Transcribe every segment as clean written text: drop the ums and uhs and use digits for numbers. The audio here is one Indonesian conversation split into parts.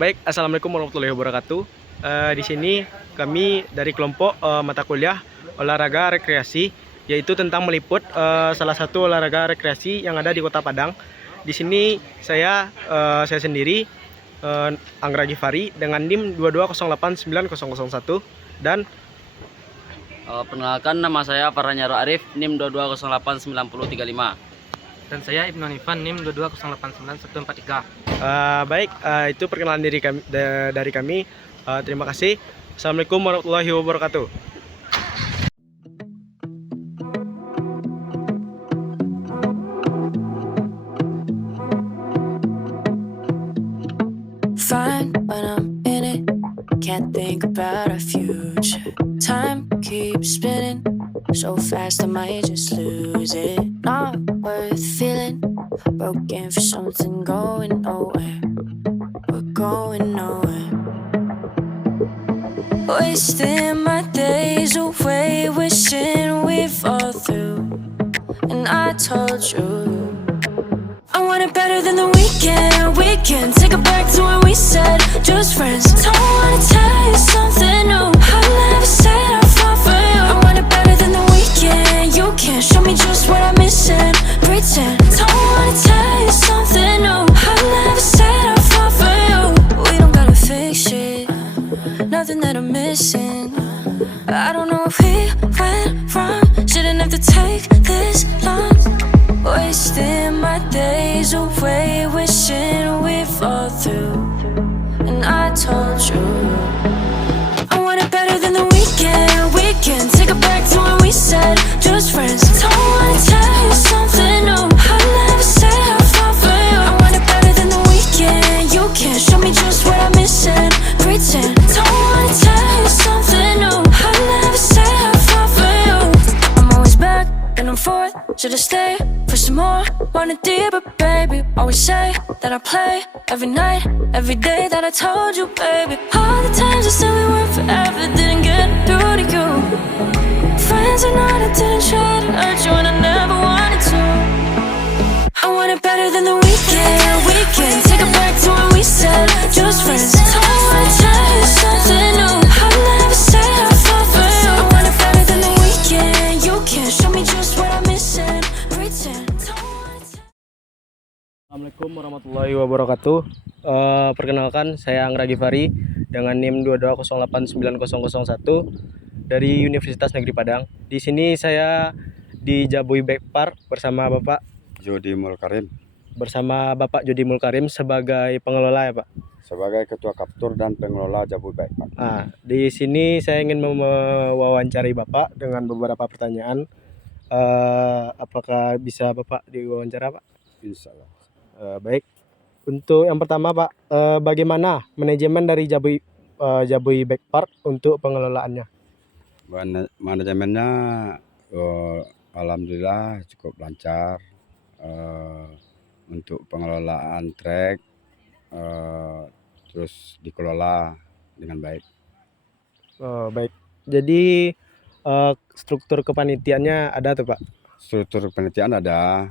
Baik, assalamualaikum warahmatullahi wabarakatuh. Di sini kami dari kelompok mata kuliah olahraga rekreasi, yaitu tentang meliput salah satu olahraga rekreasi yang ada di Kota Padang. Di sini saya sendiri Anggra Givari dengan NIM 2208901 dan Perkenalkan, nama saya Farhanyaro Arif, NIM 22089035. Dan saya Ibnu Hanifan, NIM 220899143. Baik, itu perkenalan diri kami, dari kami. Terima kasih. Assalamualaikum warahmatullahi wabarakatuh. Fine when I'm in it, can't think about our future. Time keeps spinning so fast I might just lose it. Not worth feeling broken for something going nowhere. We're going nowhere. Wasting my days away wishing we fall through. And I told you I want it better than the weekend. We can take it back to when we said just friends. Don't wanna tell you something new. I never said I'd fall for you. I want it better than the weekend. You can't show me just what I'm missing. Pretend. Don't wanna tell you something new. I never said I'd fall for you. We don't gotta fix it. Nothing that I'm missing. I don't know if we went wrong. Shouldn't have to take this long. Wasting my days away wishing we fall through. And I told you I want it better than the weekend. We can take it back to when we said just friends. Don't wanna tell you something new. I never said I'd fall for you. I want it better than the weekend. You can't show me just what I'm missing. Pretend. Don't wanna tell you something new. I never said I'd fall for you. I'm always back and I'm forth. Should've stayed for some more, want it deeper, baby. Always say that I play every night, every day that I told you, baby. All the times I said we were forever didn't get through to you. Friends are not, I didn't try to hurt you and I never wanted to. I want it better than the weekend. We can take it back to when we said just friends. Don't wanna tell you something new. I never said I'd fall for you. I want it better than the weekend. You can't show me just what I'm missing. Pretend. Assalamualaikum warahmatullahi wabarakatuh. Perkenalkan, saya Anggra Givari dengan NIM 2208901 dari Universitas Negeri Padang. Di sini saya di Jabui Bike Park bersama Bapak Jody Mulkarim, sebagai pengelola ya Pak. sebagai Ketua Kaptur dan Pengelola Jabui Bike Park. Di sini saya ingin mewawancari Bapak dengan beberapa pertanyaan. Apakah bisa Bapak diwawancara Pak? Insya Allah. Baik. Untuk yang pertama Pak, bagaimana manajemen dari Jabui Bike Park untuk pengelolaannya? Manajemennya alhamdulillah cukup lancar. Untuk pengelolaan trek terus dikelola dengan baik. Baik. Jadi struktur kepanitiaannya ada tuh Pak? Struktur penelitian ada.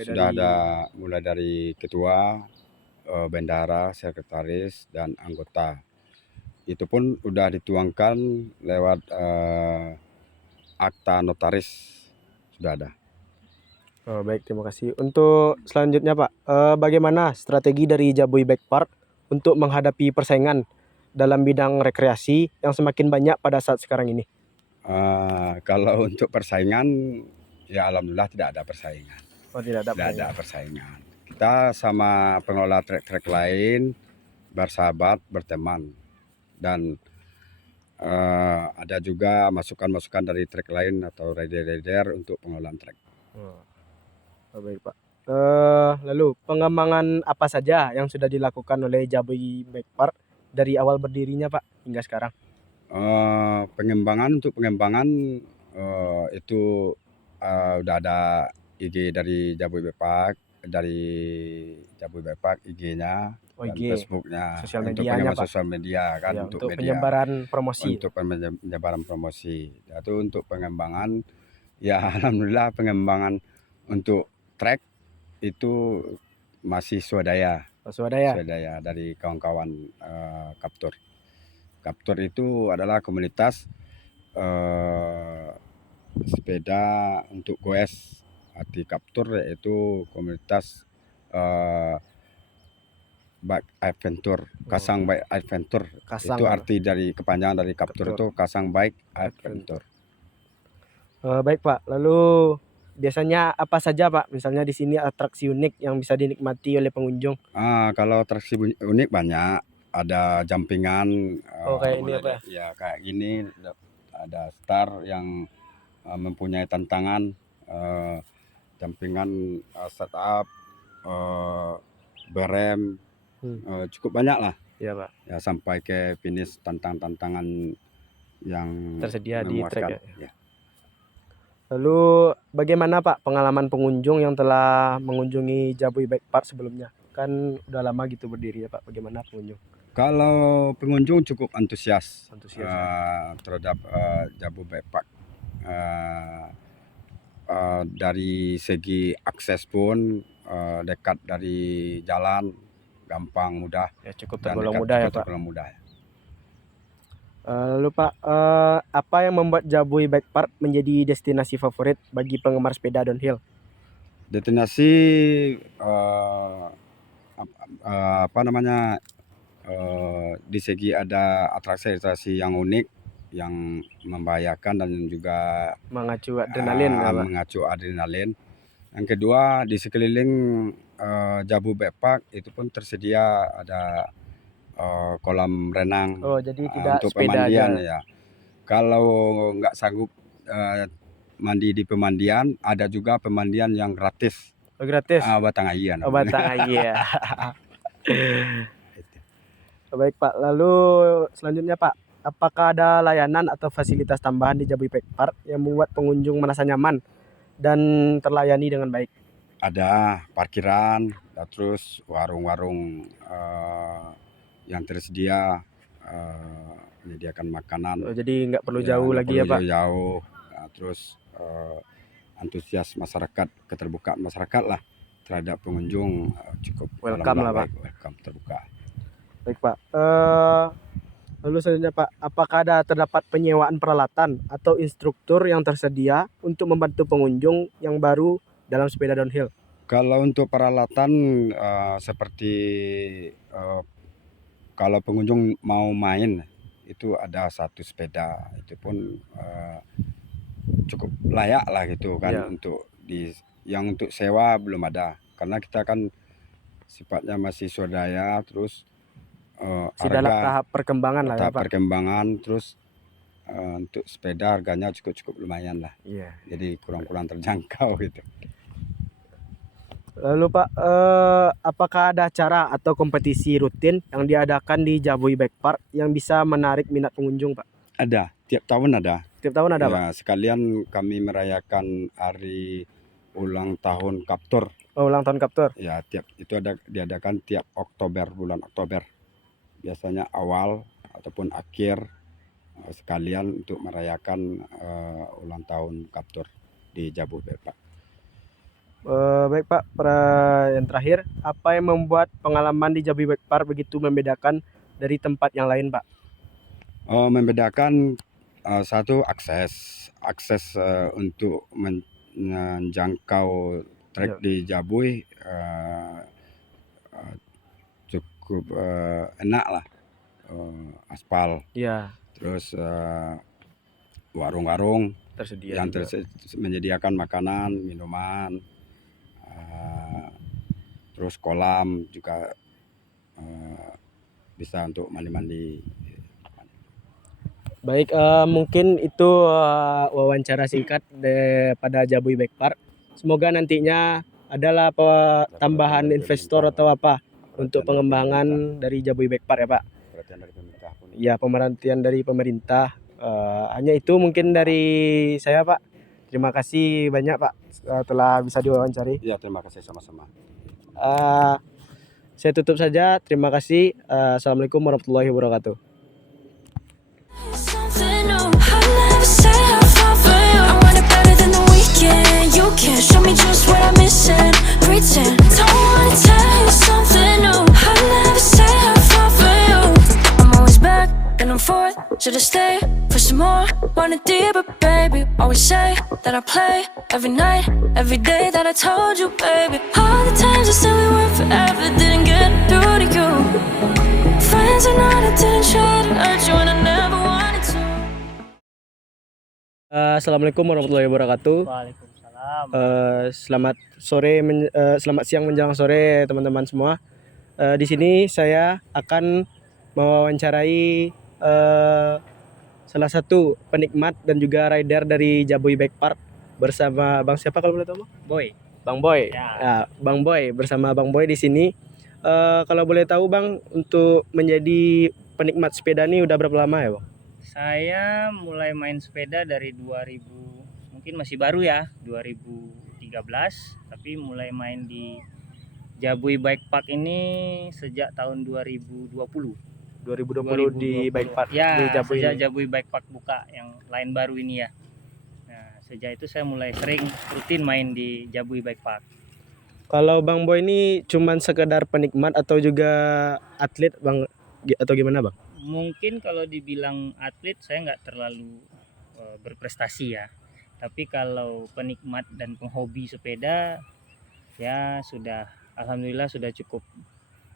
Sudah Mulai dari ketua, bendara, sekretaris, dan anggota. Itu pun sudah dituangkan lewat akta notaris, sudah ada. Baik, terima kasih. Untuk selanjutnya Pak, bagaimana strategi dari Jabui Bike Park untuk menghadapi persaingan dalam bidang rekreasi yang semakin banyak pada saat sekarang ini? Kalau untuk persaingan, ya alhamdulillah tidak ada persaingan. Tidak ada persaingan. Kita sama pengelola trek-trek lain bersahabat, berteman, dan ada juga masukan-masukan dari trek lain atau rider-rider untuk pengelolaan trek. Baik Pak. Lalu pengembangan apa saja yang sudah dilakukan oleh Jabui Bike Park dari awal berdirinya Pak hingga sekarang? Untuk pengembangan itu udah ada IG dari Jabui Bike Park, IG-nya, dan Facebooknya, sosial untuk medianya Pak. sosial media kan, Ya, untuk media, penyebaran promosi. untuk penyebaran promosi. Itu untuk pengembangan, ya alhamdulillah pengembangan untuk trek itu masih swadaya. Swadaya. swadaya dari kawan-kawan Kaptur. Kaptur itu adalah komunitas sepeda untuk goes. Arti Kaptur yaitu komunitas bike adventure, Kasang Bike Adventure. Kasang. Itu arti dari kepanjangan dari Kaptur itu Kasang Bike Adventure. Baik Pak, lalu biasanya apa saja Pak? Misalnya di sini atraksi unik yang bisa dinikmati oleh pengunjung. Kalau atraksi unik banyak, ada jumpingan. Kayak ini mulai apa ya? Ya kayak gini, ada star yang mempunyai tantangan, jumpingan, setup, berem, cukup banyak lah. Iya Pak. Ya sampai ke finish tantangan yang Tersedia di memuaskan. trek ya? Ya. Lalu bagaimana Pak pengalaman pengunjung yang telah mengunjungi Jabui Bike Park sebelumnya? Kan udah lama gitu berdiri ya Pak. Bagaimana pengunjung? Kalau pengunjung cukup antusias, Antusias. terhadap Jabui Bike Park. Dari segi akses pun dekat dari jalan, gampang, mudah. Ya cukup Dan tergolong dekat, mudah ya cukup Pak. tergolong mudah. Lalu Pak, apa yang membuat Jabui Bike Park menjadi destinasi favorit bagi penggemar sepeda downhill? Destinasi di segi ada atraksi-atraksi yang unik, yang membahayakan dan juga Mengacu adrenalin ya Pak. mengacu adrenalin. Yang kedua, di sekeliling Jabui Bike Park itu pun tersedia ada kolam renang. Oh jadi tidak Untuk sepeda pemandian aja. ya. Kalau nggak sanggup mandi di pemandian, ada juga pemandian yang gratis. Oh gratis. Batang Ayan. Oh Batang Air. Baik Pak, lalu selanjutnya Pak, apakah ada layanan atau fasilitas tambahan di Jabui Bike Park yang membuat pengunjung merasa nyaman dan terlayani dengan baik? Ada parkiran, terus warung-warung yang tersedia, menyediakan makanan. Oh, jadi nggak perlu Ya, jauh nggak lagi perlu ya Pak? jauh-jauh. Nah, terus antusias masyarakat, keterbukaan masyarakat lah terhadap pengunjung cukup Welcome lah, alhamdulillah Pak. baik, welcome, terbuka. Baik Pak. Lalu selanjutnya Pak, apakah terdapat penyewaan peralatan atau instruktur yang tersedia untuk membantu pengunjung yang baru dalam sepeda downhill? Kalau untuk peralatan seperti kalau pengunjung mau main itu ada satu sepeda, itu pun cukup layak lah gitu kan. Ya. Yang untuk sewa belum ada, karena kita kan sifatnya masih swadaya, terus Masih dalam tahap perkembangan lah ya tahap Pak. perkembangan, terus untuk sepeda harganya cukup lumayan lah, Iya. jadi kurang terjangkau gitu. Lalu Pak, apakah ada acara atau kompetisi rutin yang diadakan di Jabui Bike Park yang bisa menarik minat pengunjung Pak? Ada, tiap tahun ada. Tiap tahun ada Pak? Ya, sekalian kami merayakan hari ulang tahun Kaptur. Oh, ulang tahun Kaptur. Ya, diadakan tiap bulan Oktober. Biasanya awal ataupun akhir, sekalian untuk merayakan ulang tahun Kaptur di Jabui Bike Park. Baik Pak, yang terakhir, apa yang membuat pengalaman di Jabui Bike Park begitu membedakan dari tempat yang lain Pak? Membedakan satu akses untuk menjangkau trek di Jabui cukup enak lah, aspal. Iya. Terus warung-warung Tersedia yang juga. menyediakan makanan, minuman, terus kolam juga bisa untuk mandi-mandi. Baik, mungkin itu wawancara singkat pada Jabui Bike Park. Semoga nantinya adalah tambahan investor atau apa untuk pengembangan dari Jabui Bike Park ya Pak. Perhatian dari pemerintah pun. Ya, pemerhatian dari pemerintah. Hanya itu mungkin dari saya Pak. Terima kasih banyak Pak telah bisa diwawancari. Ya, terima kasih sama-sama. Saya tutup saja. Terima kasih. Assalamualaikum warahmatullahi wabarakatuh. Something new. I'll never say I'll fall for you. I want it better than the weekend. You can't show me just what I'm missing. Pretend don't wanna tell you something new. Should I stay for some more? Want it deeper, baby. Always say that I play every night, every day that I told you, baby. All the times I said we were forever didn't get through to you. Friends or not, I didn't try to hurt you and I never wanted to. Assalamualaikum warahmatullahi wabarakatuh. Waalaikumsalam. Selamat siang menjelang sore teman-teman semua. Di sini saya akan mewawancarai salah satu penikmat dan juga rider dari Jabui Bike Park bersama Bang siapa kalau boleh tahu? Boy. Bang Boy. Ya. Ya, Bang Boy bersama Bang Boy di sini. Kalau boleh tahu Bang, untuk menjadi penikmat sepeda ini udah berapa lama ya Bang? Saya mulai main sepeda dari 2000, mungkin masih baru ya, 2013, tapi mulai main di Jabui Bike Park ini sejak tahun 2020. 2020 di Bike Park Ya, di Jabui sejak ini. Jabui Bike Park buka yang lain baru ini ya. Nah, sejak itu saya mulai sering rutin main di Jabui Bike Park. Kalau Bang Boy ini cuman sekedar penikmat atau juga atlet Bang atau gimana Bang? Mungkin kalau dibilang atlet saya nggak terlalu berprestasi ya. Tapi kalau penikmat dan penghobi sepeda ya sudah, alhamdulillah sudah cukup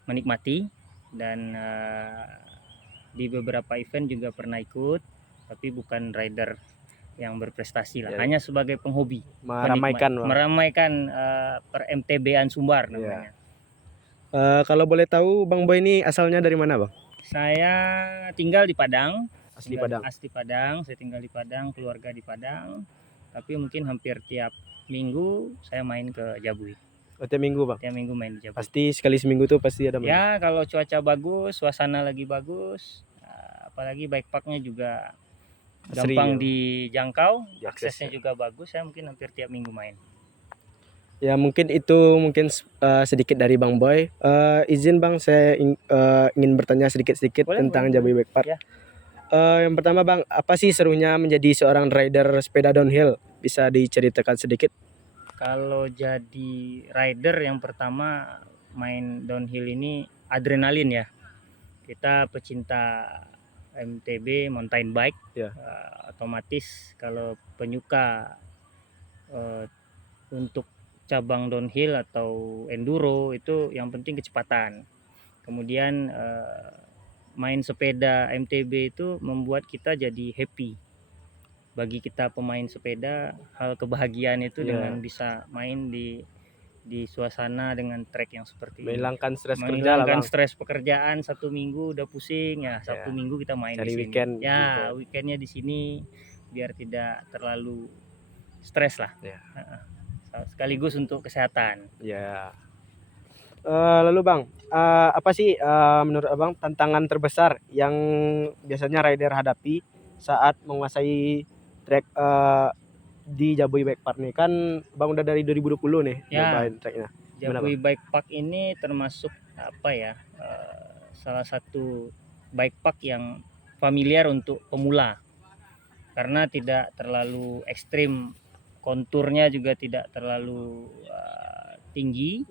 menikmati. Dan di beberapa event juga pernah ikut, tapi bukan rider yang berprestasi lah, Ya. hanya sebagai penghobi, Meramaikan penikmat. Bang. Meramaikan per MTB-an Sumbar namanya. Kalau boleh tahu Bang Boy ini asalnya dari mana Bang? Saya tinggal di Padang, Asli Padang. Asli Padang, saya tinggal di Padang, keluarga di Padang, tapi mungkin hampir tiap minggu saya main ke Jabui. Tiap minggu Bang. Tiap minggu main di Jabui. Pasti sekali seminggu tuh pasti ada main. Ya kalau cuaca bagus, suasana lagi bagus, apalagi bike parknya juga Asri, gampang ya. dijangkau, Diakses, aksesnya ya. juga bagus. Saya mungkin hampir tiap minggu main. Ya mungkin itu sedikit dari Bang Boy. Izin Bang, saya ingin bertanya sedikit-sedikit Boleh, tentang boleh. Jabui Bike Park. Ya. Yang pertama Bang, apa sih serunya menjadi seorang rider sepeda downhill? Bisa diceritakan sedikit? Kalau jadi rider yang pertama main downhill ini adrenalin ya. Kita pecinta MTB, mountain bike, Ya. otomatis kalau penyuka untuk cabang downhill atau enduro itu yang penting kecepatan. Kemudian main sepeda MTB itu membuat kita jadi happy. Bagi kita pemain sepeda, hal kebahagiaan itu Ya. dengan bisa main di suasana dengan trek yang seperti ini. Menghilangkan stres kerja lah Menghilangkan Bang. stres pekerjaan, 1 minggu udah pusing ya, Sabtu Ya. Minggu kita main Cari di sini. weekend Ya, gitu. weekendnya di sini biar tidak terlalu stres lah. Ya. Sekaligus untuk kesehatan. Ya. Lalu Bang, apa sih menurut Abang tantangan terbesar yang biasanya rider hadapi saat menguasai trek di Jabui Bike Park nih? Kan Bang udah dari 2020 nih Ya. nyobain treknya. Gimana, Jabui Bike Park ini termasuk apa ya? Salah satu bike park yang familiar untuk pemula. Karena tidak terlalu ekstrim, konturnya juga tidak terlalu tinggi.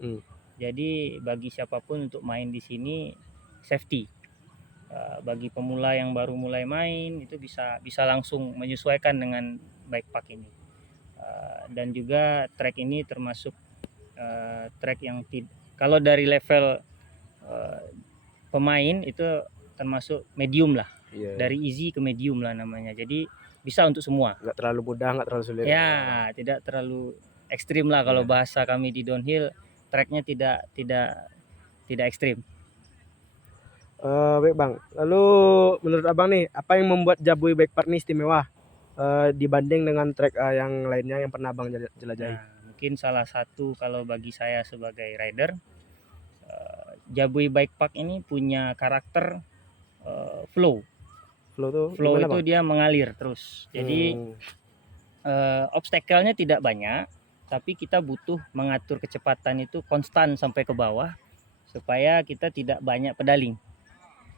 Jadi bagi siapapun untuk main di sini safety. Bagi pemula yang baru mulai main itu bisa langsung menyesuaikan dengan bike park ini. Dan juga trek ini termasuk trek yang kalau dari level pemain itu termasuk medium lah. Iya. Dari easy ke medium lah namanya. Jadi bisa untuk semua. Nggak terlalu mudah, nggak terlalu sulit. Ya, tidak terlalu ekstrim lah kalau bahasa kami di downhill, treknya tidak ekstrim. Baik Bang. Lalu menurut Abang nih, apa yang membuat Jabui Bike Park ini istimewa dibanding dengan trek yang lainnya yang pernah Abang jelajahi? Nah, mungkin salah satu kalau bagi saya sebagai rider, Jabui Bike Park ini punya karakter flow. Flow tuh Flow gimana, itu Bang? dia mengalir terus. Jadi obstacle-nya tidak banyak, tapi kita butuh mengatur kecepatan itu konstan sampai ke bawah supaya kita tidak banyak pedaling.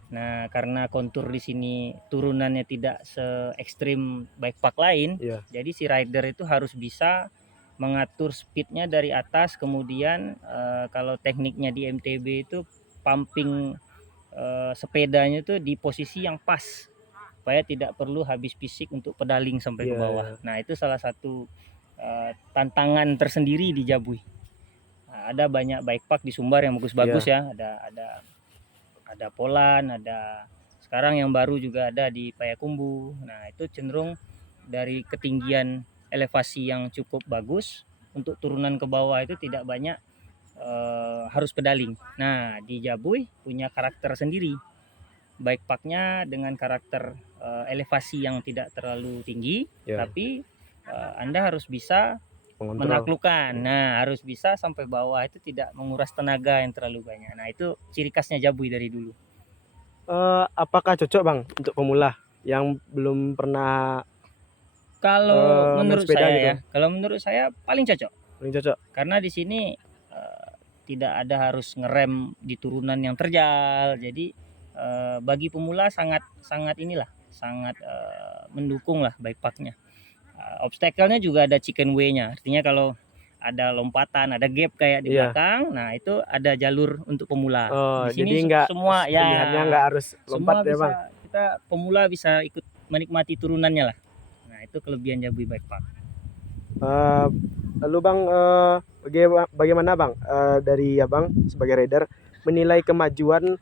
Nah, karena kontur di sini turunannya tidak se ekstrim bike park lain, Iya. jadi si rider itu harus bisa mengatur speednya dari atas. Kemudian kalau tekniknya di MTB itu pumping sepedanya itu di posisi yang pas supaya tidak perlu habis fisik untuk pedaling sampai ke Iya. bawah. Nah, itu salah satu tantangan tersendiri di Jabui. Nah, ada banyak bike park di Sumbar yang bagus-bagus ya. Ada Polan, ada sekarang yang baru juga ada di Payakumbuh. Nah, itu cenderung dari ketinggian elevasi yang cukup bagus, untuk turunan ke bawah itu tidak banyak harus pedaling. Nah, di Jabui punya karakter sendiri. Bike parknya dengan karakter elevasi yang tidak terlalu tinggi, Ya. tapi Anda harus bisa Mengontrol. menaklukkan. Nah, harus bisa sampai bawah itu tidak menguras tenaga yang terlalu banyak. Nah, itu ciri khasnya Jabui dari dulu. Apakah cocok bang untuk pemula yang belum pernah Kalau main menurut sepeda saya gitu? ya, kalau menurut saya paling cocok. paling cocok? Karena di sini tidak ada harus ngerem di turunan yang terjal. Jadi bagi pemula sangat mendukung lah bike parknya. Obstacle-nya juga ada chicken way-nya. Artinya kalau ada lompatan, ada gap kayak di Iya. belakang, nah itu ada jalur untuk pemula. Oh, Di sini jadi nggak semua ya pilihannya nggak harus lompat semua ya bisa, bang? kita pemula bisa ikut menikmati turunannya lah. Nah, itu kelebihan Jabui Bike Park. Lalu bang, bagaimana bang dari abang sebagai rider menilai kemajuan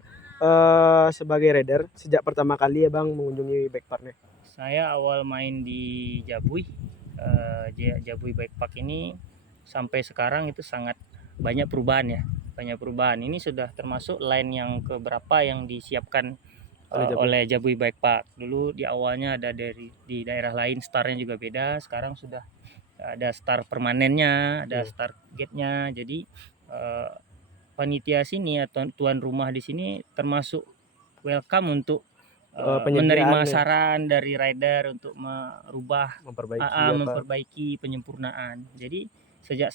sebagai rider sejak pertama kali abang mengunjungi bike parknya? Saya awal main di Jabui, Jabui Bike Park ini sampai sekarang itu sangat banyak perubahan ya, banyak perubahan. Ini sudah termasuk line yang keberapa yang disiapkan oleh Jabui Bike Park. Dulu di awalnya ada di daerah lain startnya juga beda, sekarang sudah ada start permanennya, ada start gate-nya. Jadi panitia sini atau tuan rumah di sini termasuk welcome untuk menerima saran dari rider untuk merubah, memperbaiki penyempurnaan. Jadi sejak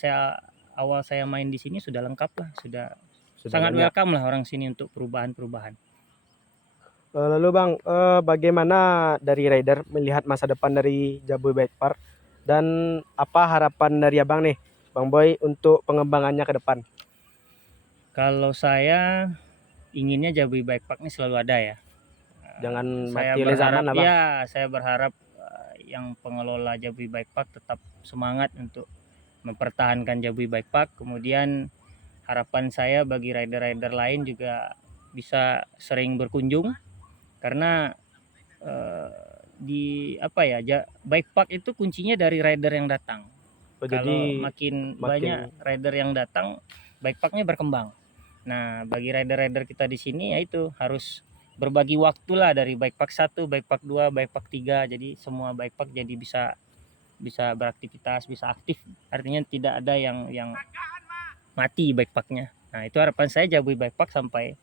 awal saya main di sini sudah lengkap lah, sudah sangat banyak. welcome lah orang sini untuk perubahan-perubahan. Lalu bang, bagaimana dari rider melihat masa depan dari Jabui Bike Park dan apa harapan dari abang nih, Bang Boy, untuk pengembangannya ke depan? Kalau saya inginnya Jabui Bike Park ini selalu ada ya. Jangan Saya mati oleh zaman berharap abang. ya, saya berharap yang pengelola Jabui Bike Park tetap semangat untuk mempertahankan Jabui Bike Park. Kemudian harapan saya bagi rider-rider lain juga bisa sering berkunjung, karena bike park itu kuncinya dari rider yang datang. Kalau makin banyak rider yang datang, bike parknya berkembang. Nah, bagi rider-rider kita di sini yaitu harus berbagi waktu lah, dari bike park 1, bike park 2, bike park 3. Jadi semua bike park jadi bisa beraktivitas, bisa aktif. Artinya tidak ada yang mati bike parknya. Nah, itu harapan saya Jabui Bike Park sampai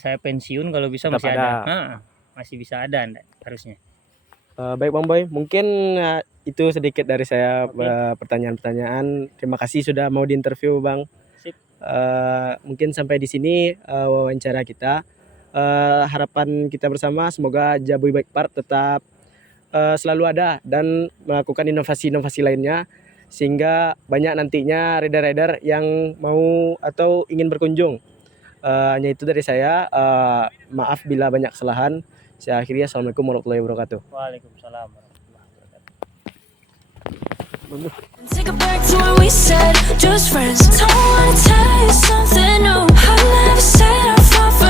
saya pensiun kalau bisa Tetap masih ada. Masih bisa ada harusnya. Baik Bang Boy, mungkin itu sedikit dari saya, Oke. pertanyaan-pertanyaan. Terima kasih sudah mau diinterview Bang. Sip. Mungkin sampai di sini wawancara kita. Harapan kita bersama semoga Jabui Bike Park tetap selalu ada dan melakukan inovasi-inovasi lainnya, sehingga banyak nantinya rider-rider yang mau atau ingin berkunjung. Hanya itu dari saya. Maaf bila banyak kesalahan. Saya akhiri. Assalamualaikum warahmatullahi wabarakatuh. Waalaikumsalam warahmatullahi wabarakatuh. Take it back to when we said just friends. Don't wanna tell you something new. I never said I'll fall for